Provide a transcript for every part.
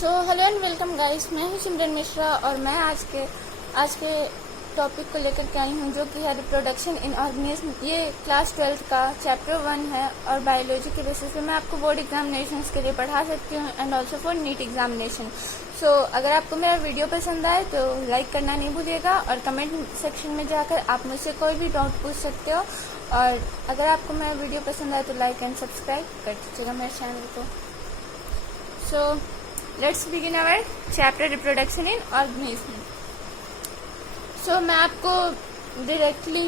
Hello and welcome guys, मैं हूं सिमरन मिश्रा और मैं आज के टॉपिक को लेकर के आई हूं जो कि है रिप्रोडक्शन इन ऑर्गेनिज्म। ये क्लास 12 का चैप्टर 1 है और बायोलॉजी के बेसिस पे मैं आपको बोर्ड एग्जामिनेशंस के लिए पढ़ा सकती हूं and also for NEET examination. अगर आपको मेरा वीडियो पसंद आए तो लाइक करना नहीं भूलिएगा और कमेंट सेक्शन में जाकर आप मुझसे कोई भी डाउट पूछ सकते हो। और अगर आपको मेरा वीडियो पसंद आए तो लाइक एंड सब्सक्राइब कर दीजिएगा मेरे चैनल को। Let's begin our chapter reproduction in organism. मैं आपको डायरेक्टली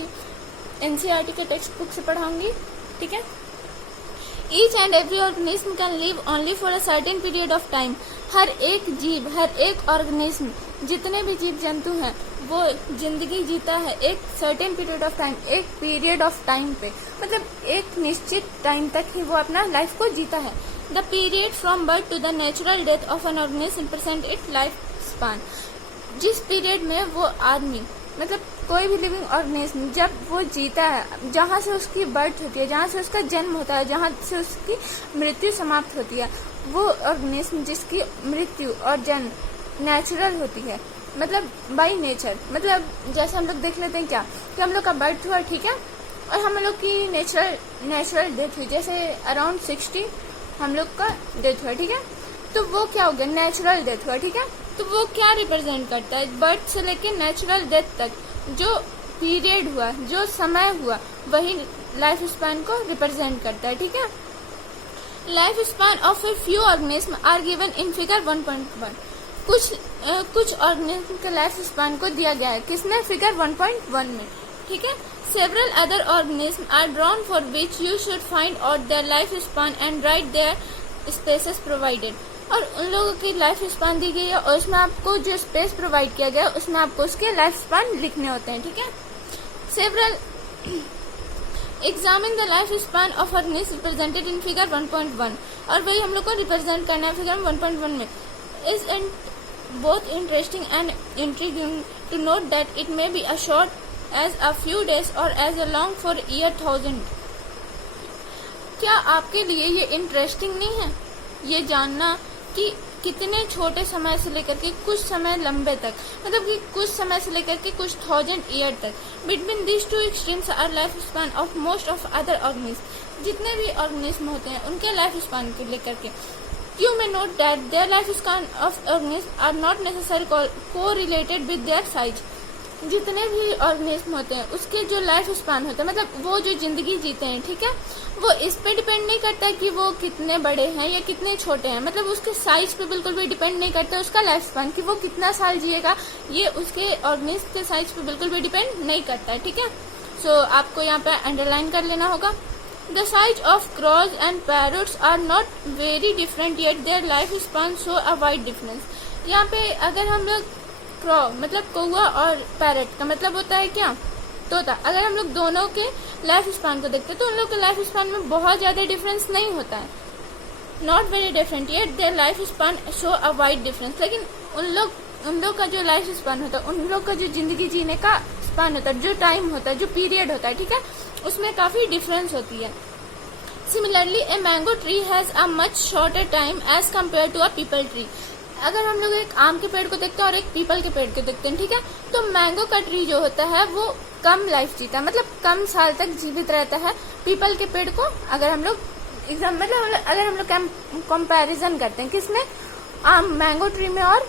एनसीईआरटी के टेक्स्ट बुक से पढ़ाऊंगी, ठीक है। Each and every organism can live only for a certain period of time. हर एक जीव, हर एक ऑर्गेनिज्म, जितने भी जीव जंतु हैं वो जिंदगी जीता है एक सर्टेन पीरियड ऑफ टाइम, एक पीरियड ऑफ टाइम पे, मतलब एक निश्चित टाइम तक ही वो अपना लाइफ को जीता है। The period from birth to the natural death of an organism represent it life span. जिस पीरियड में वो आदमी, मतलब कोई भी लिविंग ऑर्गेनिज्म जब वो जीता है, जहाँ से उसकी बर्थ होती है, जहाँ से उसका जन्म होता है, जहाँ से उसकी मृत्यु समाप्त होती है, वो ऑर्गेनिज्म जिसकी मृत्यु और जन्म नेचुरल होती है, मतलब बाय नेचर। मतलब जैसे हम लोग देख लेते हैं क्या कि हम लोग का बर्थ हुआ, ठीक है, और हम लोग की नेचुरल डेथ हुई, जैसे अराउंड 60 हम लोग का डेथ हुआ, ठीक है। तो वो क्या हो गया, नेचुरल डेथ हुआ, ठीक है। तो वो क्या रिप्रेजेंट करता है, बर्थ से लेके नेचुरल डेथ तक जो पीरियड हुआ, जो समय हुआ, वही लाइफ स्पैन को रिप्रेजेंट करता है, ठीक है। Life span of a few organism are given in figure 1.1। कुछ ऑर्गेनिज्म के लाइफ स्पैन को दिया गया है, किसने, फिगर 1.1 में, ठीक है। Several other organisms are drawn for which you should find out their life span and write their spaces provided। और उन लोगों की लाइफ स्पान दी गई है और उसमें आपको जो स्पेस प्रोवाइड किया गया है उसमें आपको उसके लाइफ स्पान लिखने होते हैं, ठीक है। Several examine the life span of organisms represented in figure 1.1। और वही हम लोग को रिप्रेजेंट करना है फिगर 1.1 में। Is both interesting and intriguing to note that it may be a short as a few days or as a long for year 1000। क्या आपके लिए ये इंटरेस्टिंग नहीं है ये जानना कि कितने छोटे समय से लेकर के कुछ समय लंबे तक, मतलब कि कुछ समय से लेकर के कुछ 1000 ईयर तक, between this two extremes our life span of most of other organism. जितने भी ऑर्गेनिज्म होते हैं उनके लाइफ स्पैन को लेकर के You may note that their lifespan of organisms are not necessarily correlated with their size। जितने भी ऑर्गेनिज्म होते हैं उसके जो लाइफ स्पैन होता है, मतलब वो जो जिंदगी जीते हैं, ठीक है, वो इस पे डिपेंड नहीं करता है कि वो कितने बड़े हैं या कितने छोटे हैं, मतलब उसके साइज पे बिल्कुल भी डिपेंड नहीं करता उसका लाइफ स्पैन कि वो कितना साल जिएगा, ये उसके ऑर्गेनिज्म के साइज पे बिल्कुल भी डिपेंड नहीं करता है, ठीक है। आपको यहाँ पे अंडरलाइन कर लेना होगा। The size of crows and parrots are not very different yet their life span show a wide difference। यहाँ पे अगर हम लोग क्रॉ मतलब कौवा और पैरट का मतलब होता है क्या, तोता, अगर हम लोग दोनों के लाइफ स्पैन को देखते हैं तो उन लोग के लाइफ स्पैन में बहुत ज्यादा डिफरेंस नहीं होता है, not very different yet their life span show a wide difference. लेकिन उन लोग का जो लाइफ स्पैन होता है, उन लोग का जो जिंदगी जीने का स्पैन होता है, जो टाइम होता है, जो पीरियड होता है, ठीक है, उसमें काफी डिफरेंस होती है। Similarly a mango tree has a much shorter time as compare to a peepal tree. अगर हम लोग एक आम के पेड़ को देखते हैं और एक पीपल के पेड़ को देखते हैं, ठीक है, तो मैंगो का ट्री जो होता है वो कम लाइफ जीता है, मतलब कम साल तक जीवित रहता है। पीपल के पेड़ को अगर हम लोग अगर हम लोग कंपैरिजन करते हैं किसमें, आम मैंगो ट्री में और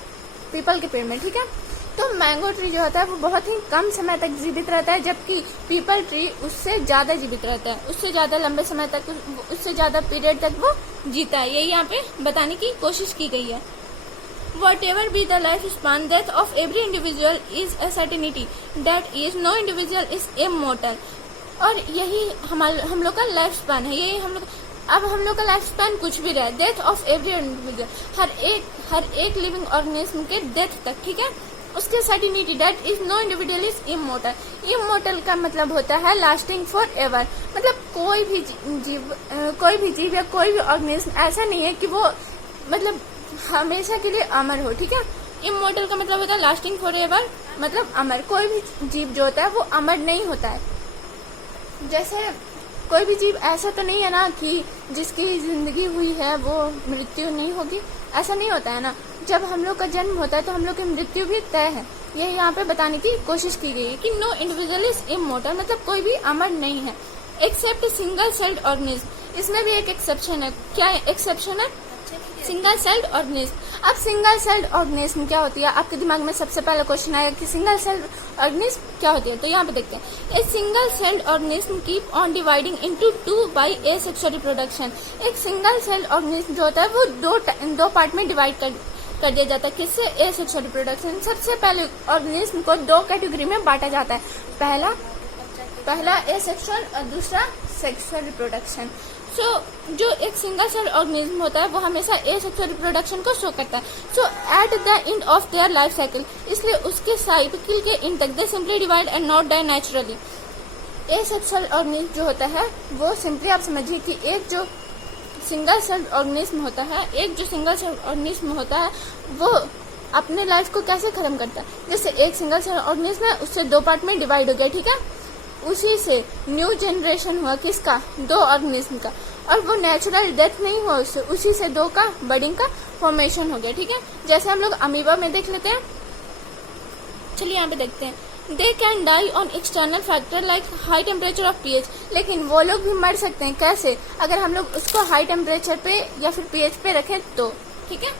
पीपल के पेड़ में, ठीक है, तो मैंगो ट्री जो होता है वो बहुत ही कम समय तक जीवित रहता है, जबकि पीपल ट्री उससे ज्यादा जीवित रहता है, उससे ज्यादा लंबे समय तक, उससे ज्यादा पीरियड तक वो जीता है। यही यहाँ पे बताने की कोशिश की गई है। Whatever be the lifespan, death of every individual is a certainty, that is no individual is immortal। और यही हम लोग का लाइफ स्पैन है, यही अब हम लोग का लाइफ स्पैन कुछ भी रहा, डेथ ऑफ एवरी इंडिविजुअल, हर एक लिविंग ऑर्गेनिज्म के डेथ तक, ठीक है, उसके certainty, that is no individual is immortal. Immortal का मतलब होता है लास्टिंग फॉर एवर, मतलब कोई भी जीव या कोई भी ऑर्गेनिज्म ऐसा नहीं है कि वो मतलब हमेशा के लिए अमर हो, ठीक है। इमोर्टल का मतलब होता है लास्टिंग फॉर एवर, मतलब अमर। कोई भी जीव जो होता है वो अमर नहीं होता है। जैसे कोई भी जीव ऐसा तो नहीं है ना कि जिसकी जिंदगी हुई है वो मृत्यु नहीं होगी, ऐसा नहीं होता है ना, जब हम लोग का जन्म होता है तो हम लोग की मृत्यु भी तय है। यह यहाँ पे बताने की कोशिश की गई है कि नो इंडिविजुअल इज इमॉर्टल, मतलब कोई भी अमर नहीं है एक्सेप्ट सिंगल सेल्ड ऑर्गेनिज्म। इसमें भी एक एक्सेप्शन है। क्या एक्सेप्शन है? Single celled organism. अब सिंगल सेल्ड ऑर्गेनिज्म क्या होती है? आपके दिमाग में सबसे पहला क्वेश्चन आएगा कि सिंगल सेल्ड ऑर्गेनिज्म क्या होती है। तो यहाँ पे देखते हैं, a single celled organism keep on dividing into two by asexual reproduction. एक सिंगल सेल्ड ऑर्गेनिज्म जो होता है वो दो पार्ट में डिवाइड कर दिया जाता है। किससे? Asexual reproduction. सबसे पहले ऑर्गेनिज्म को दो कैटेगरी में बांटा जाता है, पहला एसेक्सुअल और दूसरा सेक्सुअल रिप्रोडक्शन। जो एक सिंगल सेल ऑर्गेनिज्म होता है वो हमेशा एसेक्सुअल रिप्रोडक्शन को शो करता है। So at the end of their life cycle, इसलिए उसके साइकिल के एंड तक they simply divide and not die naturally. Asexual organism जो होता है वो सिंपली आप समझिए कि एक जो सिंगल सेल ऑर्गेनिज्म होता है वो अपने लाइफ को कैसे खत्म करता है। जैसे एक सिंगल सेल ऑर्गेनिज्म है, उससे दो पार्ट में डिवाइड हो गया, ठीक है। उसी से न्यू जनरेशन हुआ, किसका? दो ऑर्गेनिज्म का, और वो नेचुरल डेथ नहीं हुआ उससे, उसी से दो का बडिंग का फॉर्मेशन हो गया, ठीक है। जैसे हम लोग अमीबा में देख लेते हैं। चलिए यहाँ पे देखते हैं, they can die on external factor like high temperature of pH. लेकिन वो लोग भी मर सकते हैं, कैसे? अगर हम लोग उसको हाई टेम्परेचर पे या फिर पीएच पे रखें तो, ठीक है।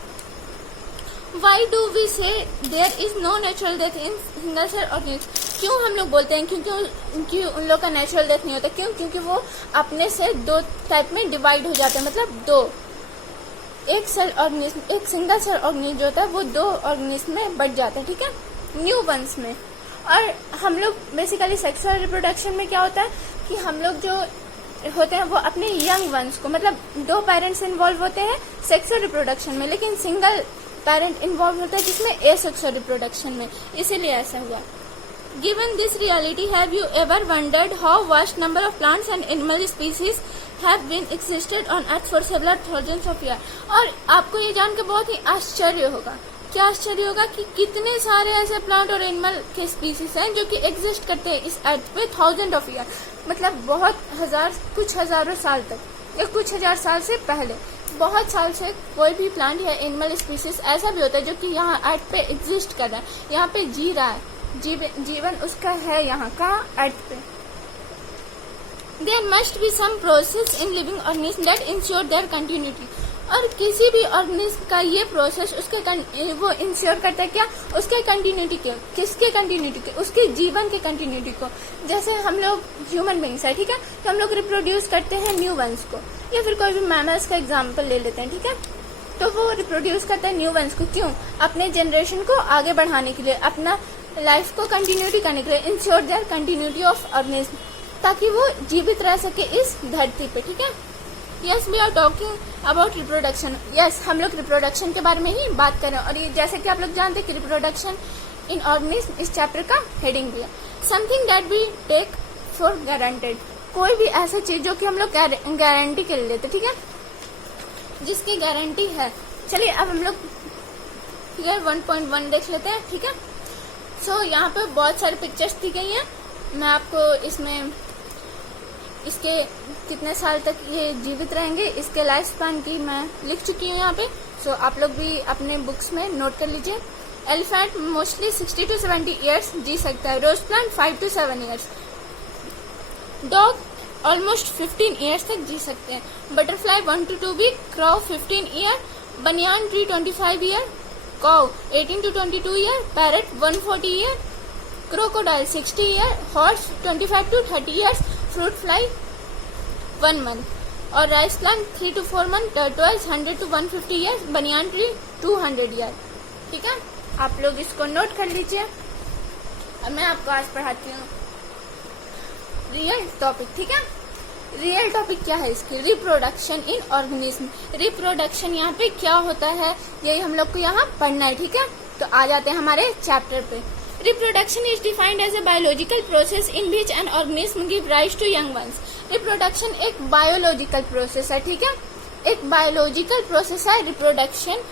Why do we say there is no natural death in single cell organism? क्यों हम लोग बोलते हैं क्योंकि उन लोग का नेचुरल डेथ नहीं होता? क्यों? क्योंकि वो अपने से दो टाइप में डिवाइड हो जाते हैं, मतलब दो, एक सिंगल सेल ऑर्गेनिज्म जो होता है वो दो ऑर्गेनिज्म में बढ़ जाता है, ठीक है, न्यू वंस में। और हम लोग बेसिकली सेक्सुअल रिप्रोडक्शन में क्या होता है कि हम लोग जो होते हैं वो अपने यंग वंस को, मतलब दो पेरेंट्स इन्वॉल्व होते हैं सेक्सुअल रिप्रोडक्शन में, लेकिन सिंगल पेरेंट इन्वॉल्व होता है जिसमें एसेक्सुअल रिप्रोडक्शन में, इसीलिए ऐसा हुआ। Given this reality, have you ever wondered how vast number of plants and animal species have been existed on Earth for several thousands of years? और आपको ये जानकर बहुत ही आश्चर्य होगा। क्या आश्चर्य होगा कि कितने सारे ऐसे प्लांट और एनिमल के स्पीसीज हैं जो कि एग्जिस्ट करते हैं इस अर्थ पे थाउजेंड ऑफ ईयर, मतलब कुछ हजारों साल तक या कुछ हजार साल से पहले, बहुत साल से कोई भी प्लांट या एनिमल स्पीसीज ऐसा भी होता है जो कि यहाँ अर्थ पे एग्जिस्ट कर रहा है, यहाँ पे जी रहा है, जीवन उसका है यहाँ का अर्थ पे। There must be some process in living organism that ensure their continuity. और किसी भी ऑर्गेनिज्म का ये प्रोसेस वो इंश्योर करता है क्या? उसके कंटिन्यूटी के, किसके कंटिन्यूटी के? उसके जीवन के कंटिन्यूटी को। जैसे हम लोग ह्यूमन बींग्स है, ठीक है, तो हम लोग रिप्रोड्यूस करते हैं न्यू वंस को, या फिर कोई भी मैमल्स का एग्जाम्पल ले लेते हैं, ठीक है, तो वो रिप्रोड्यूस करता है न्यू वंस को। क्यों? अपने जनरेशन को आगे बढ़ाने के लिए, अपना लाइफ को कंटिन्यूटी करने के लिए, ensure there continuity of organism, ताकि वो जीवित रह सके इस धरती पे, ठीक है। Yes, we are talking about reproduction. Yes, हम लोग रिप्रोडक्शन के बारे में ही बात कर रहे हैं, और ये जैसे कि आप लोग जानते हैं कि रिप्रोडक्शन इन ऑर्गेनिज्म इस चैप्टर का हेडिंग भी है। Something that we take for granted, कोई भी ऐसी चीज जो कि हम लोग गारंटी के लिए लेते, ठीक है, जिसकी गारंटी है। चलिए अब हम लोग फिगर 1.1 देख लेते हैं, ठीक है। सो यहाँ पे बहुत सारी पिक्चर्स दी गई हैं। मैं आपको इसमें इसके कितने साल तक ये जीवित रहेंगे, इसके लाइफ स्पैन की मैं लिख चुकी हूँ यहाँ पे। सो आप लोग भी अपने बुक्स में नोट कर लीजिए। एलिफेंट मोस्टली 60 to 70 ईयर्स जी सकता है, rose plant 5 to 7 years, dog almost 15 years तक जी सकते हैं, butterfly 1 to 2 week, crow 15 year, banyan tree 25 year, cow 18 to 22 year, parrot 140 year, crocodile 60 year, horse 25 to 30 years, fruit fly 1 month, और rice plant 3 to 4 month, tortoise 100 to 150 years, banyan tree 200 year, ठीक है। आप लोग इसको note कर लीजिए। और मैं आपको आज पढ़ाती हूँ रियल टॉपिक, ठीक है। रियल टॉपिक क्या है इसकी? Reproduction in organism. रिप्रोडक्शन यहाँ पे क्या होता है यही हम लोग को यहाँ पढ़ना है, ठीक है। तो आ जाते हैं हमारे चैप्टर पे। Reproduction is defined as a biological process in which an organism give rise to young ones. Reproduction एक बायोलॉजिकल प्रोसेस है, ठीक है, एक बायोलॉजिकल प्रोसेस है रिप्रोडक्शन,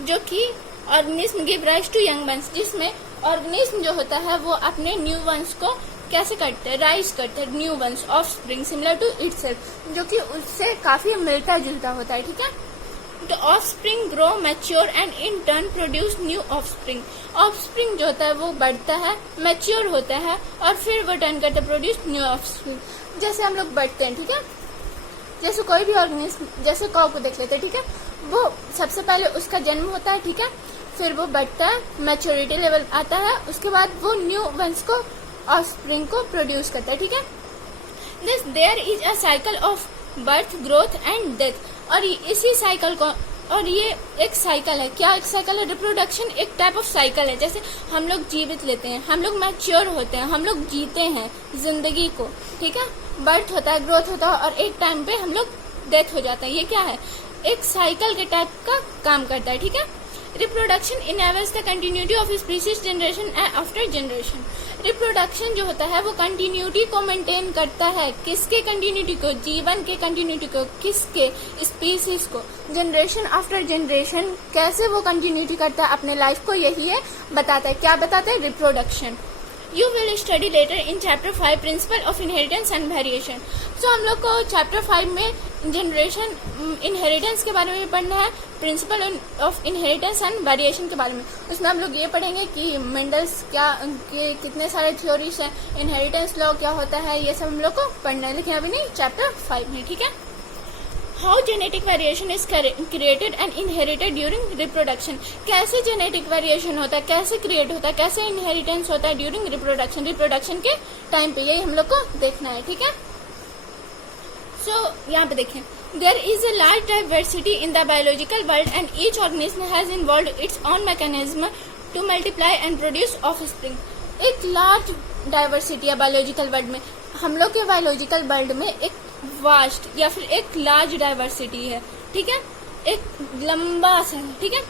जो कि organism give rise to young ones, जिसमें ऑर्गेनिज्म जो होता है वो अपने न्यू वंस को कैसे करते हैं? राइज करते हैं, new ones, offspring similar to itself, जो कि उससे काफी मिलता जुलता होता है, ठीक है। The offspring grow, mature and in turn produce new offspring. Offspring जो होता है वो बढ़ता है, मैच्योर होता है और फिर वो टर्न करता है प्रोड्यूस न्यू ऑफस्प्रिंग। जैसे हम लोग बढ़ते हैं, ठीक है, जैसे कोई भी ऑर्गेनिज्म, जैसे कौ को देख लेते हैं, ठीक है, वो सबसे पहले उसका जन्म होता है, ठीक है, फिर वो बढ़ता है, मैच्योरिटी लेवल आता है, उसके बाद वो न्यू वंस को, ऑफस्प्रिंग को प्रोड्यूस करता है, ठीक है। This there is a cycle of birth, growth and death. और इसी साइकिल को, और ये एक साइकिल है, क्या एक साइकिल है? रिप्रोडक्शन एक टाइप ऑफ साइकिल है। जैसे हम लोग जीवित लेते हैं, हम लोग मैच्योर होते हैं, हम लोग जीते हैं जिंदगी को, ठीक है, बर्थ होता है, ग्रोथ होता है और एक टाइम पे हम लोग डेथ हो जाता है। ये क्या है? एक साइकिल के टाइप का काम करता है, ठीक है। Reproduction enables the continuity of species generation after generation. Reproduction जो होता है वो कंटिन्यूटी को मेंटेन करता है। किसके कंटिन्यूटी को? जीवन के कंटिन्यूटी को। किसके? स्पीसीज को। जनरेशन आफ्टर जनरेशन कैसे वो कंटिन्यूटी करता है अपने लाइफ को, यही है बताता है। क्या बताता है? Reproduction. You will study later in chapter 5 principle of inheritance and variation. So हम लोग को chapter 5 में जनरेशन इनहेरिटेंस के बारे में पढ़ना है, principle of inheritance and variation के बारे में। उसमें हम लोग ये पढ़ेंगे कि मेंडल्स के कितने सारे थ्योरीज हैं, इनहेरिटेंस लॉ क्या होता है, ये सब हम लोग को पढ़ना है, लेकिन अभी नहीं, चैप्टर 5 में, ठीक है। How genetic variation is created and inherited during reproduction. कैसे जेनेटिक वेरिएशन होता है, कैसे क्रिएट होता है, कैसे इनहेरिटेंस होता है ड्यूरिंग रिप्रोडक्शन, रिप्रोडक्शन के टाइम पे, यही हम लोग को देखना है, ठीक है। सो यहाँ पे देखें, there is a large diversity in the biological world and each organism has involved its own mechanism to multiply and produce offspring. एक लार्ज डाइवर्सिटी है बायोलॉजिकल वर्ल्ड में। हम लोग के बायोलॉजिकल वर्ल्ड में एक वास्ट या फिर एक लार्ज डाइवर्सिटी है, ठीक है, एक लंबा सा, ठीक है।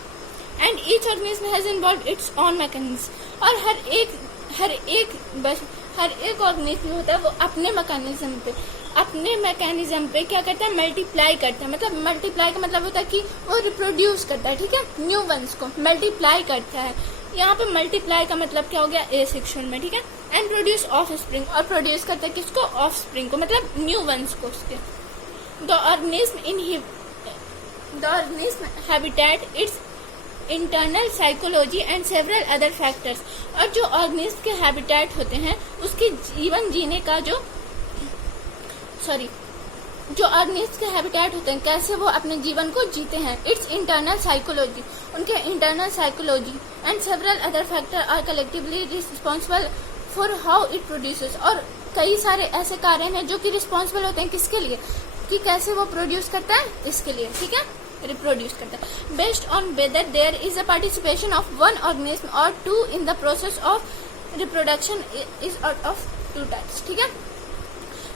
And each organism has involved its own mechanism. और हर एक ऑर्गेनिज्म होता है वो अपने मैकेनिज्म पे क्या करता है? मल्टीप्लाई करता है। मतलब मल्टीप्लाई का मतलब होता है कि वो रिप्रोड्यूस करता है, ठीक है, न्यू वंस को मल्टीप्लाई करता है। यहाँ पे मल्टीप्लाई का मतलब क्या हो गया? ए सेक्शन में, ठीक है। एंड प्रोड्यूस ऑफ स्प्रिंग, और प्रोड्यूस करता है किसको? ऑफ स्प्रिंग को, मतलब न्यू वंस को उसके। The organism habitat it's internal psychology and several other factors. और जो ऑर्गेनिज्म के हैबिटेट होते हैं, उसके जीवन जीने का जो ऑर्गेनिज्म के हैबिटेट होते हैं, कैसे वो अपने जीवन को जीते हैं, इट्स इंटरनल साइकोलॉजी, उनके internal psychology and several other factor are collectively responsible for how it produces. और कई सारे ऐसे कारण हैं जो कि रिस्पॉन्सिबल होते हैं किसके लिए, कि कैसे वो प्रोड्यूस करता है, इसके लिए, ठीक है, रिप्रोड्यूस करता है। Based on whether there is a participation of one organism और two in the process of reproduction is out of two types, ठीक है।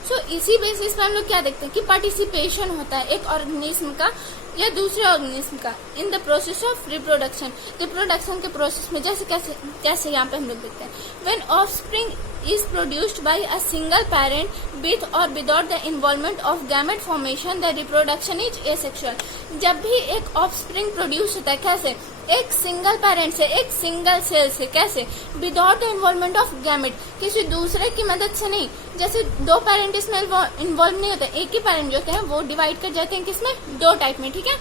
सो इसी बेसिस पे हम लोग क्या देखते हैं कि पार्टिसिपेशन होता है एक ऑर्गेनिज्म का या दूसरे ऑर्गेनिज्म का इन the process of reproduction, reproduction के प्रोसेस में। जैसे यहाँ पे हम लोग देखते हैं, when offspring is produced by a single parent with or without the involvement of gamete formation, the reproduction is asexual. जब भी एक ऑफस्प्रिंग प्रोड्यूस होता है, कैसे? एक सिंगल पेरेंट से, एक सिंगल सेल से, कैसे? Without the involvement of gamete, किसी दूसरे की मदद से नहीं। जैसे दो पेरेंट इसमें इन्वॉल्व नहीं होते, एक ही पेरेंट जो होते हैं वो डिवाइड कर जाते हैं किसमें? दो टाइप में, ठीक है।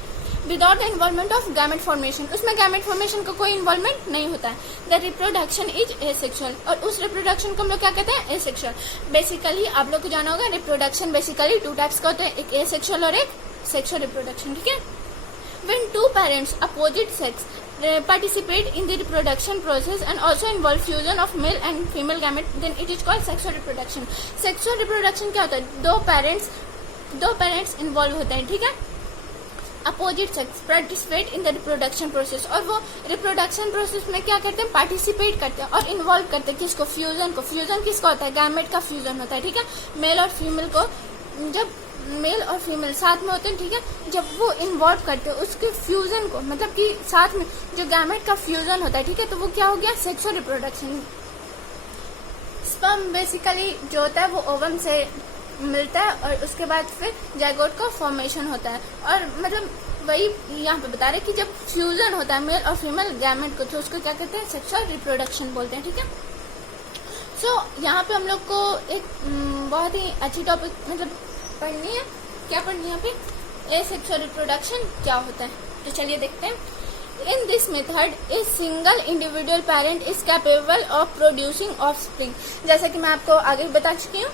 Without the involvement of gamete formation, उसमें गैमेट फॉर्मेशन का कोई इन्वॉल्वमेंट नहीं होता है। द रिप्रोडक्शन इज एसेक्सुअल, और उस रिप्रोडक्शन को हम लोग क्या कहते हैं? एसेक्सुअल। बेसिकली आप लोग को जाना होगा, रिप्रोडक्शन बेसिकली टू टाइप्स का होता है, एक एसेक्सुअल और एक सेक्सुअल रिप्रोडक्शन, ठीक है। When two parents opposite sex participate in the reproduction process and also involve fusion of male and female gamete, then it is called sexual reproduction. Sexual reproduction क्या होता है? दो पेरेंट्स इन्वॉल्व होते हैं, ठीक है, opposite sex participate in the reproduction process, और वो रिप्रोडक्शन प्रोसेस में क्या करते हैं? पार्टिसिपेट करते हैं और इन्वॉल्व करते हैं किसको? फ्यूजन को। फ्यूजन किसका होता है? गैमेट का फ्यूजन होता है, ठीक है। मेल और फीमेल को, जब मेल और फीमेल साथ में होते हैं, ठीक है, जब वो इन्वॉल्व करते हैं उसके फ्यूजन को, मतलब कि साथ में जो गैमेट का फ्यूजन होता है, ठीक है, तो वो क्या हो गया? Sexual reproduction. स्पर्म बेसिकली जो होता है वो ओवम से मिलता है और उसके बाद फिर जाइगोट का फॉर्मेशन होता है। और मतलब वही यहाँ पे बता रहे कि जब फ्यूजन होता है मेल और फीमेल गैमेट को, तो उसको क्या कहते हैं? सेक्सुअल रिप्रोडक्शन बोलते हैं, ठीक है। सो यहाँ पे हम लोग को एक बहुत ही अच्छी टॉपिक मतलब पढ़नी है। क्या पढ़नी है यहाँ पे? एसेक्सुअल रिप्रोडक्शन क्या होता है। तो चलिए देखते हैं। In this method a single individual parent is capable of producing offspring. जैसा कि मैं आपको आगे बता चुकी हूँ,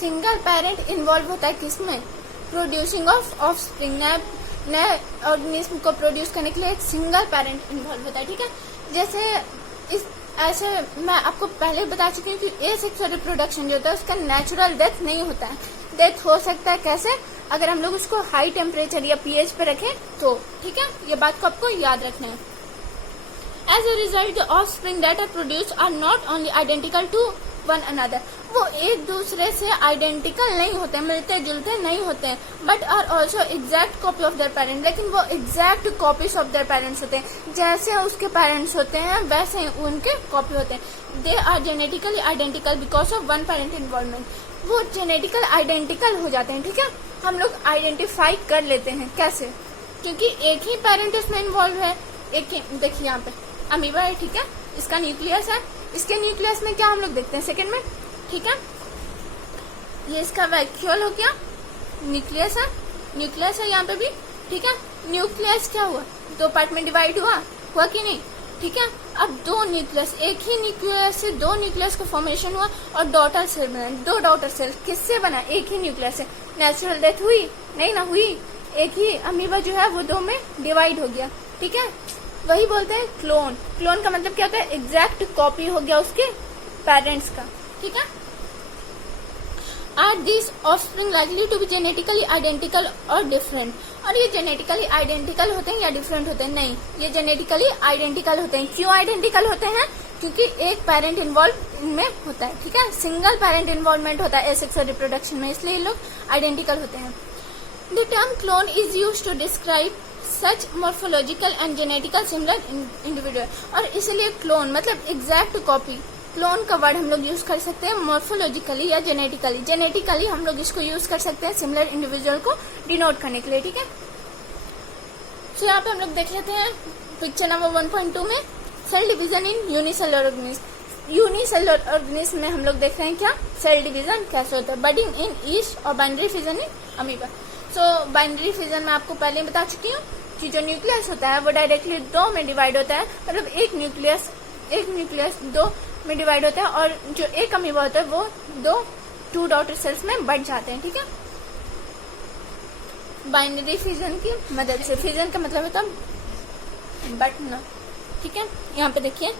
सिंगल पेरेंट इन्वॉल्व होता है किसमें? Producing of offspring. नए ऑर्गेनिज्म को प्रोड्यूस करने के लिए एक सिंगल पेरेंट इन्वॉल्व होता है, ठीक है। जैसे ऐसे मैं आपको पहले बता चुकी हूँ कि एसेक्सुअल रिप्रोडक्शन जो होता है उसका नेचुरल डेथ नहीं होता है। डेथ हो सकता है कैसे? अगर हम लोग उसको हाई टेम्परेचर या पीएच पे रखें तो, ठीक है। ये बात को आपको याद रखना है। As a result the offspring that are produce are not only identical to one another. वो एक दूसरे से आइडेंटिकल नहीं होते, मिलते जुलते नहीं होते, but are also exact copy of their parent. लेकिन वो exact copies of their parents होते हैं। जैसे उसके पेरेंट्स होते हैं वैसे ही उनके कॉपी होते हैं। They are genetically identical because of one parent involvement. वो जेनेटिकल आइडेंटिकल हो जाते हैं, ठीक है। हम लोग आइडेंटिफाई कर लेते हैं कैसे? क्योंकि एक ही पेरेंट इसमें इन्वॉल्व है। एक ही देखिए यहाँ पे अमीबा है, ठीक है, इसका न्यूक्लियस है। इसके न्यूक्लियस में क्या हम लोग देखते हैं सेकंड में, ठीक है। ये इसका वैक्यूल हो गया, न्यूक्लियस है यहाँ पे भी, ठीक है। न्यूक्लियस क्या हुआ? दो पार्ट में डिवाइड हुआ कि नहीं, ठीक है। अब दो न्यूक्लियस, एक ही न्यूक्लियस से दो न्यूक्लियस का फॉर्मेशन हुआ और डॉटर सेल बना। दो डॉटर सेल किससे बना? एक ही न्यूक्लियस से। नेचुरल डेथ हुई? नहीं ना हुई। एक ही अमीबा जो है वो दो में डिवाइड हो गया, ठीक है। वही बोलते हैं क्लोन। क्लोन का मतलब क्या होता है? एग्जैक्ट कॉपी हो गया उसके पेरेंट्स का, ठीक है। Are this offspring likely to be genetically identical और डिफरेंट? और ये जेनेटिकली आइडेंटिकल होते हैं या डिफरेंट होते हैं? नहीं, ये जेनेटिकली आइडेंटिकल होते हैं। क्यों आइडेंटिकल होते हैं? क्योंकि एक पेरेंट इन्वॉल्व इनमें होता है, ठीक है। सिंगल पेरेंट इन्वॉल्वमेंट होता है एसेक्सुअल रिप्रोडक्शन में, इसलिए लोग आइडेंटिकल होते हैं। The term clone is used to describe such morphological and genetical similar individual. और इसलिए क्लोन मतलब एग्जैक्ट कॉपी। क्लोन का वर्ड हम लोग यूज कर सकते हैं मॉर्फोलॉजिकली या जेनेटिकली। जेनेटिकली हम लोग इसको यूज कर सकते हैं सिमिलर इंडिविजुअल को डिनोट करने के लिए, ठीक है। तो यहाँ पे हम लोग देख लेते हैं पिक्चर नंबर 1.2 में cell division in unicellular organism. Unicellular organism में हम लोग देख रहे हैं क्या सेल डिवीजन कैसे होता है। बडिंग इन ईस्ट और binary fission in amoeba. So binary fission में आपको पहले बता चुकी हूँ कि जो न्यूक्लियस होता है वो डायरेक्टली दो में डिवाइड होता है। मतलब एक न्यूक्लियस दो में डिवाइड होता है और जो एक अमीबा होता है वो टू डॉटर सेल्स में बढ़ जाते हैं, ठीक है। बाइनरी फिजन की मदद से, फिजन का मतलब होता है बटना, ठीक है। यहाँ पे देखिए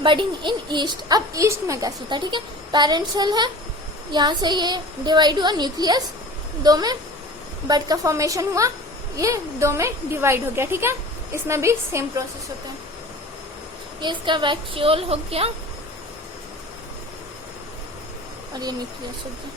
बडिंग इन ईस्ट। अब ईस्ट में कैसे होता है, ठीक है। पेरेंट सेल है, यहाँ से ये डिवाइड हुआ न्यूक्लियस, दो में बड का फॉर्मेशन हुआ, ये दो में डिवाइड हो गया, ठीक है। इसमें भी सेम प्रोसेस होता है। ये इसका वैक्यूल हो गया और ये न्यूक्लियस हो गया।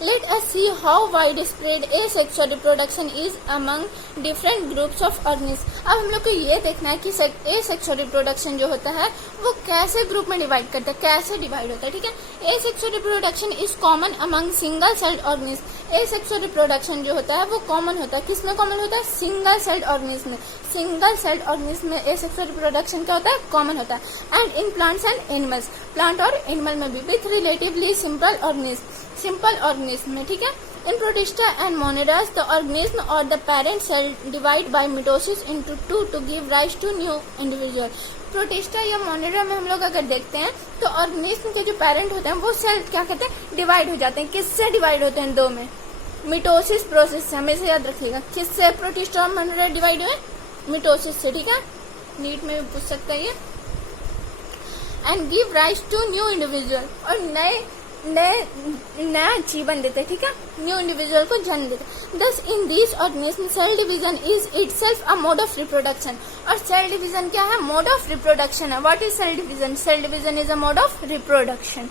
Let us see how widespread asexual reproduction is among different groups of organisms। अब हम लोग को ये देखना है कि asexual reproduction जो होता है वो कैसे ग्रुप में डिवाइड करता है, कैसे डिवाइड होता है, ठीक है। asexual reproduction is common among single celled organisms। asexual reproduction जो होता है वो कॉमन होता है, किसमें कॉमन होता है? सिंगल सेल्ड ऑर्गेनिज्म में। सिंगल सेल्ड ऑर्गेनिज्म में asexual reproduction क्या होता है? कॉमन होता है। And in plants and animals, plant और एनिमल में भी विथ रिलेटिवली सिंपल ऑर्गेनिज्म में, ठीक है। In protista and moneras the organism और the parent cell divide by mitosis into two two give rise to new individual. Protista या monera में हम लोग अगर देखते हैं तो ऑर्गेनिज्म के जो पेरेंट होते हैं वो सेल क्या कहते हैं? डिवाइड हो जाते हैं। किससे डिवाइड होते हैं? दो में। मिटोसिस प्रोसेस से, हमेशा याद रखिएगा। किससे प्रोटिस्टा और मोनेरा डिवाइड हुए? मिटोसिस से, ठीक है। नीट में भी पूछ सकता है ये। And give rise to new individual, और नया जीवन देते, ठीक है। न्यू इंडिविजुअल को जन्म देते। Thus in this organism cell division is itself a mode of reproduction. और सेल डिवीजन क्या है? मोड ऑफ रिप्रोडक्शन है। What is cell division? Cell division is a mode of reproduction.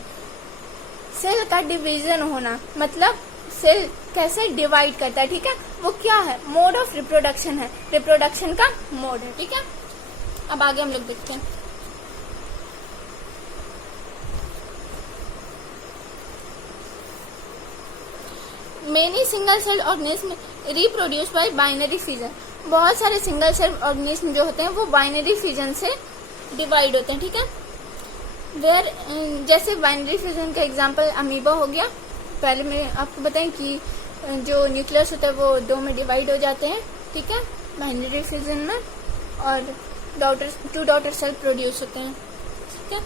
Cell का division होना मतलब सेल कैसे divide करता है, ठीक है। वो क्या है? मोड ऑफ रिप्रोडक्शन है, रिप्रोडक्शन का मोड है, ठीक है। अब आगे हम लोग देखते हैं। Many single cell organism reproduce by binary fission. बहुत सारे सिंगल सेल ऑर्गेनिज्म जो होते हैं वो बाइनरी फिजन से डिवाइड होते हैं, ठीक है। जैसे बाइनरी फिजन का एग्जांपल अमीबा हो गया। पहले मैं आपको बताएं कि जो न्यूक्लियस होता है वो दो में डिवाइड हो जाते हैं, ठीक है, बाइनरी फिजन में, और टू डॉटर सेल प्रोड्यूस होते हैं, ठीक है।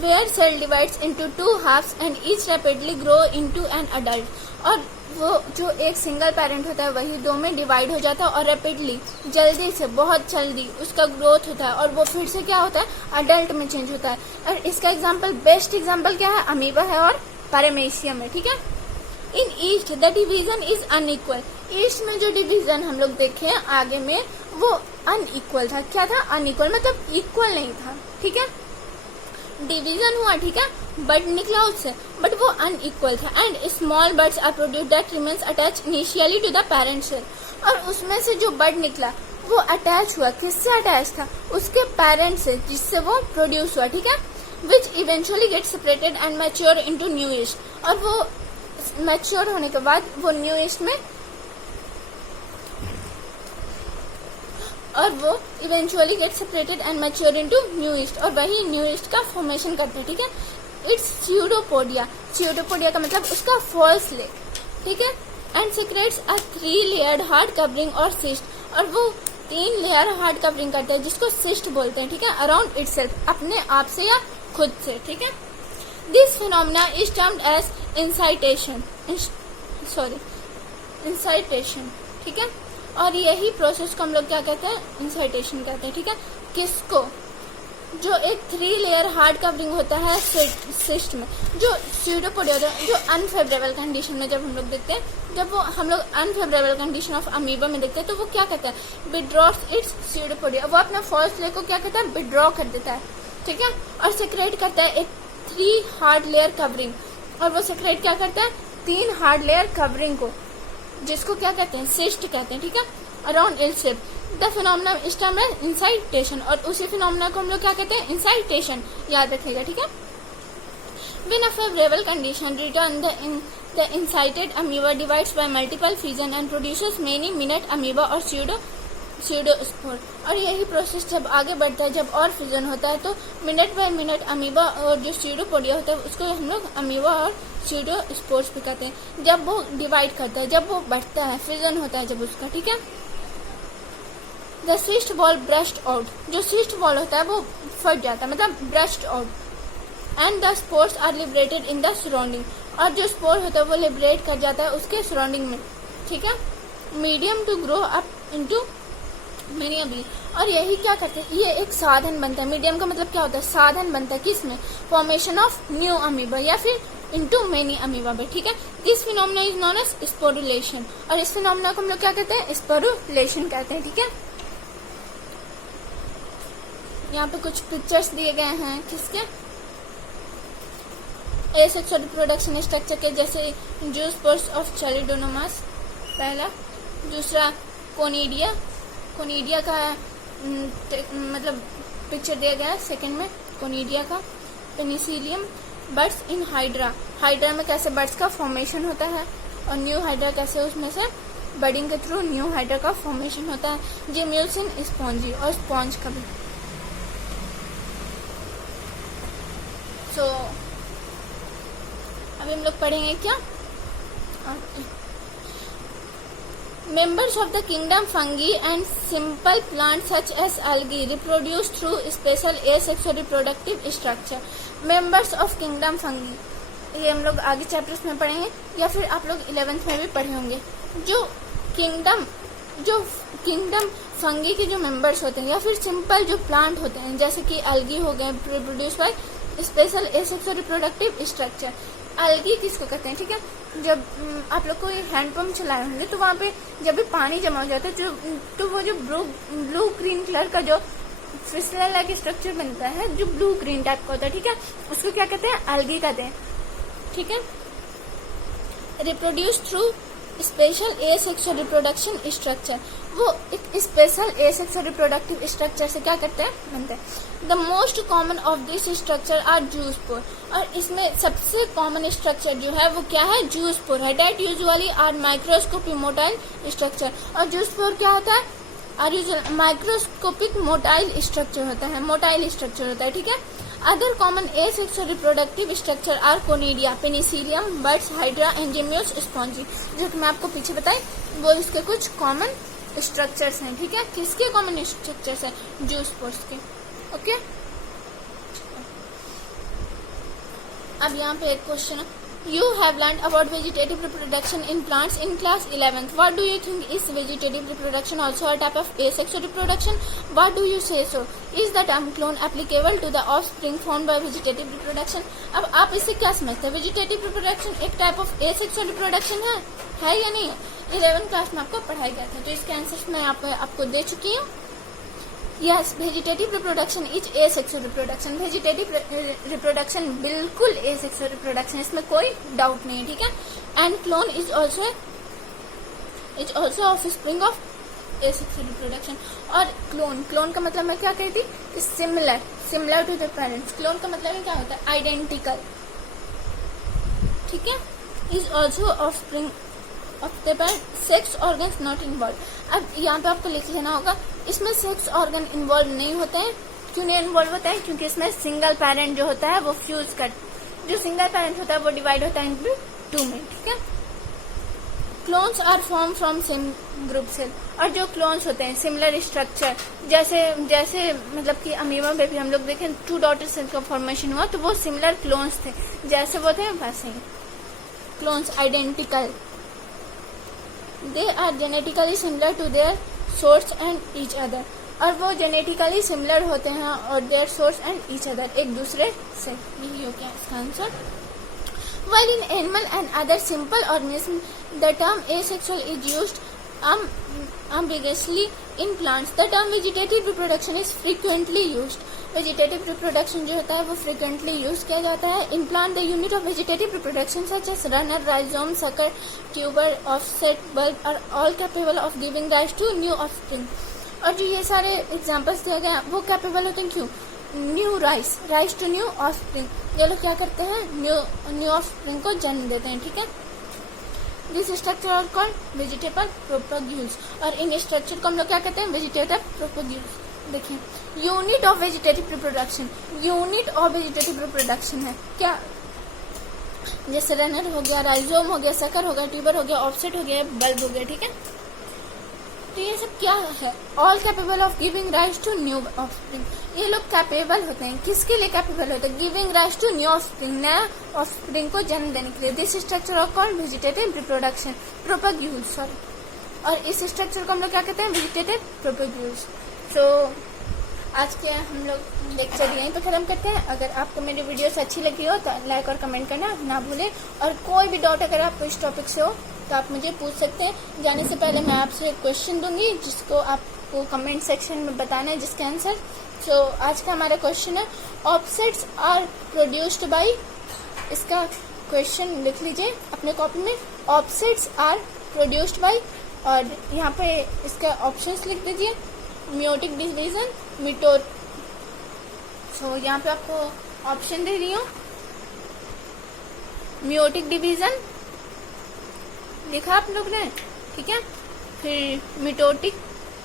Where cell divides into two halves and each rapidly grow into an adult, और वो जो एक सिंगल पेरेंट होता है वही दो में डिवाइड हो जाता है और रैपिडली जल्दी से, बहुत जल्दी उसका ग्रोथ होता है और वो फिर से क्या होता है, अडल्ट में चेंज होता है। और इसका एग्जांपल, बेस्ट एग्जांपल क्या है, अमीबा है और पैरामेशियम है, ठीक है। In yeast the division is unequal, yeast में जो डिवीजन हम लोग देखे हैं आगे में वो अनइक्वल था। क्या था, अनइक्वल, मतलब इक्वल नहीं था, ठीक है। डिवीजन हुआ, ठीक है, बर्ड निकला उससे, बट वो अनइक्वल था। And small birds are produce that remains attach initially to the parent cell, और उसमें से जो बर्ड निकला वो अटैच हुआ, किससे अटैच था, उसके पेरेंट से, जिससे वो प्रोड्यूस हुआ, ठीक है। Which eventually get separated and mature into new east, और वो मैच्योर होने के बाद वो न्यू ईस्ट में, और वो eventually get separated and mature into new east, और वही न्यू ईस्ट का फॉर्मेशन करते हैं, ठीक है। इट्स स्यूडोपोडिया, स्यूडोपोडिया का मतलब उसका फॉल्स लेग, ठीक है। And secrets a 3 layered hard covering और सिस्ट, और वो 3 लेयर हार्ड कवरिंग करता है जिसको सिस्ट बोलते हैं, ठीक है, अराउंड इटसेल्फ, अपने आप से या खुद से, ठीक है। This phenomena is termed as encystation, ठीक है। और यही प्रोसेस को हम लोग क्या कहते हैं, इंसाइटेशन कहते हैं, ठीक है। किसको, जो एक 3 लेयर हार्ड कवरिंग होता है सिस्ट में, जो स्यूडोपोडिया होता है, जो अनफेवरेबल कंडीशन में जब हम लोग देखते हैं, जब वो हम लोग अनफेवरेबल कंडीशन ऑफ अमीबा में देखते हैं, तो वो क्या कहता है, विड्रॉस इट्स स्यूडोपोडिया, वो अपना फर्स्ट लेयर को क्या कहता है, विड्रॉ कर देता है, ठीक है, और सेक्रेट करता है एक 3 हार्ड लेयर कवरिंग, और वो सेक्रेट क्या करता है, 3 हार्ड लेयर कवरिंग को, जिसको क्या कहते हैं, सिस्ट कहते हैं, ठीक है, around itself. The phenomena is termed as encystation, और उसी फिनोमेना को हम लोग क्या कहते हैं, इंसाइटेशन, याद रखिएगा, ठीक है। When a favorable condition return, the incited amoeba divides by multiple fission and produces many minute amoeba और pseudospore, और यही प्रोसेस जब आगे बढ़ता है, जब और फिजन होता है, तो मिनट बाय मिनट अमीबा और जो स्यूडोपोडिया होता है उसको हम लोग अमीबा और स्यूडोस्पोर्स भी कहते हैं। जब वो डिवाइड करता है, जब वो बढ़ता है, फिजन होता है जब उसका, ठीक है। The cyst ball burst out, जो सिस्ट बॉल होता है वो फट जाता है, मतलब burst out, and the spores are liberated in the surrounding, और जो स्पोर होता है वो लिबरेट कर जाता है उसके सराउंडिंग में, ठीक है। Medium to grow up into many अभी, और यही क्या करते हैं, ये एक साधन बनता है। मीडियम का मतलब क्या होता है, साधन बनता है, किसमें, फॉर्मेशन ऑफ न्यू अमीबा या फिर इनटू मेनी अमीबा में, ठीक है। This phenomena is known as sporulation, और इस फिनोमेना को हम लोग क्या कहते हैं, स्पोरुलेशन कहते हैं, ठीक है। यहाँ पे कुछ पिक्चर्स दिए गए हैं, किसके, एसेक्सुअल रिप्रोडक्शन स्ट्रक्चर के, जैसे जूस्पोर्स ऑफ चैलिडोनोमास पहला, दूसरा कोनिडिया, कोनिडिया का मतलब पिक्चर दिया गया है सेकंड में, कोनिडिया का। Penicillium, birds in hydra, hydra में कैसे बर्ड्स का फॉर्मेशन होता है, और न्यू हाइड्रा कैसे उसमें से बर्डिंग के थ्रू न्यू हाइड्रा का फॉर्मेशन होता है। जेम्यूल्सिन स्पॉन्जी, और स्पॉन्ज का भी। तो अभी हम लोग पढ़ेंगे क्या, Members of the kingdom fungi and simple plants such as algae reproduce through special asexual reproductive structure. Members of kingdom fungi, ये हम लोग आगे चैप्टर्स में पढ़ेंगे या फिर आप लोग 11th में भी पढ़े होंगे। जो किंगडम फंगी के जो मेंबर्स होते हैं या फिर सिंपल जो प्लांट होते हैं, जैसे कि algae हो गए, reproduce by special asexual reproductive structure. Algae किसको कहते हैं, ठीक है। जब आप लोग को हैंड पंप चलाए होंगे तो वहाँ पे जब भी पानी जमा हो जाता है तो वो जो ब्लू ग्रीन कलर का जो फिसला लाइक स्ट्रक्चर बनता है, जो ब्लू ग्रीन टाइप का होता है, ठीक है, उसको क्या कहते हैं, एल्गी कहते हैं, ठीक है। Reproduce through special asexual reproduction structure, वो एक स्पेशल एसेक्सुअल रिप्रोडक्टिव स्ट्रक्चर से क्या करते हैं, बनते हैं। The most common of this structure are zoospore, और इसमें सबसे कॉमन स्ट्रक्चर जो है वो क्या है, जूस्पोर है। They usually are microscopic motile structure, और जूस्पोर क्या होता है, are usual microscopic motile structure होता है, मोटाइल स्ट्रक्चर होता है, ठीक है। Other common asexual reproductive structure are conidia, Penicillium, birds, Hydra, gemmules, sponge, जो कि मैं आपको पीछे बताई वो इसके कुछ कॉमन स्ट्रक्चर्स हैं। ठीक है, किसके कॉमन स्ट्रक्चर्स हैं? जूस्पोर्स के। ओके, अब यहाँ पे एक क्वेश्चन है, You have learned about vegetative reproduction in plants in class 11th. What do you think? Is vegetative reproduction also a type of asexual reproduction? What do you say so? Is the term clone applicable to the offspring formed by vegetative reproduction? अब आप इससे क्या समझते हैं? Vegetative reproduction एक type of asexual reproduction है या नहीं है? 11th क्लास में आपको पढ़ाया गया था, तो इसके आंसर्स मैं आपको दे चुकी हूँ। Yes, vegetative reproduction is asexual reproduction. Vegetative reproduction बिल्कुल एसेक्सुअल रिप्रोडक्शन, इसमें कोई डाउट नहीं है। ठीक है, and clone is also offspring of asexual reproduction. और क्लोन का मतलब मैं क्या कहती कि similar to the parents. Clone का मतलब क्या होता है? आइडेंटिकल। ठीक है, is also offspring of the parent, sex organs not involve. अब यहाँ पे आपको लिख लेना होगा, इसमें सेक्स ऑर्गन इन्वॉल्व नहीं होते हैं। क्यों नहीं इन्वॉल्व होता है? क्योंकि इसमें सिंगल पेरेंट जो होता है वो फ्यूज कर, जो सिंगल पेरेंट होता है वो डिवाइड होता है इनटू 2 में। ठीक है, clones are form from same group cell. और जो क्लोन्स होते हैं सिमिलर स्ट्रक्चर, जैसे मतलब कि अमीबा बेबी हम लोग देखें 2 डॉटर सेल का फॉर्मेशन हुआ, तो वो सिमिलर क्लोन्स थे, जैसे वो थे वैसे ही clones identical. They are genetically similar to their source and each other. और वो जेनेटिकली सिमिलर होते हैं और their source and each other, एक दूसरे से। यही हो गया इसका answer. While in animal and other simple organisms, the term asexual is used ambiguously. In plants, the term vegetative reproduction is frequently used. Vegetative reproduction जो होता है वो frequently use किया जाता है। In plant, the unit of vegetative reproduction such as runner, rhizome, sucker, tuber, offset, bulb are all capable of giving rise to new offspring. और जो ये सारे एग्जाम्पल्स दिए गए हैं वो कैपेबल होते हैं। क्यों? New rise to new offspring, ये लोग क्या करते हैं? न्यू ऑफस्प्रिंग को जन्म देते हैं। ठीक है, this structure are called vegetable propagules. और इन स्ट्रक्चर को हम लोग क्या कहते हैं? Vegetative propagules. देखिए, यूनिट ऑफ वेजिटेटिव रिप्रोडक्शन है क्या? जैसे रनर हो गया, राइजोम हो गया, सकर हो गया, ट्यूबर हो गया, ऑफसेट हो गया, बल्ब हो गया। ठीक है, तो ये सब क्या है? All capable of giving rise to new offspring. ये लोग कैपेबल होते हैं, किसके लिए कैपेबल होते हैं? Giving rise to new offspring, नया ऑफस्प्रिंग को जन्म देने के लिए। This structure of called vegetative reproduction propagules. Sorry, और इस स्ट्रक्चर को हम लोग क्या कहते हैं? वेजिटेटिव प्रोपग्यूल्स। सो आज के हम लोग लेक्चर यहीं पर खत्म करते हैं। अगर आपको मेरी वीडियोस अच्छी लगी हो तो लाइक और कमेंट करना ना भूलें। और कोई भी डाउट अगर आपको इस टॉपिक से हो तो आप मुझे पूछ सकते हैं। जाने से पहले मैं आपसे एक क्वेश्चन दूंगी जिसको आपको कमेंट सेक्शन में बताना है जिसका आंसर। सो आज का हमारा क्वेश्चन है, ऑफसेट्स आर प्रोड्यूस्ड बाई। इसका क्वेश्चन लिख लीजिए अपने कॉपी में, ऑफसेट्स आर प्रोड्यूस्ड बाई। और यहाँ पे इसका ऑप्शंस लिख दीजिए, मियोटिक डिवीजन, मिटोर। सो यहाँ पे आपको ऑप्शन दे रही हूँ, मियोटिक डिवीजन लिखा आप लोग ने। ठीक है, फिर मिटोटिक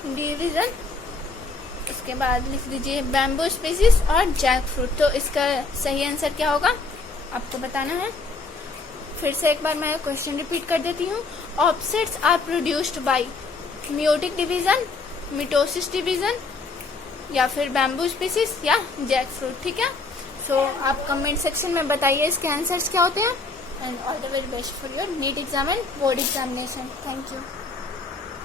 डिवीजन, इसके बाद लिख दीजिए बैम्बू स्पीसीज और जैक फ्रूट। तो इसका सही आंसर क्या होगा आपको बताना है। फिर से एक बार मैं क्वेश्चन रिपीट कर देती हूँ, offsets are produced by meiotic division, mitosis division, या फिर बैम्बू स्पीसीज या जैक फ्रूट। ठीक है, सो आप कमेंट सेक्शन में बताइए इसके आंसर्स क्या होते हैं। And all the very best for your NEET exam and board examination. Thank you.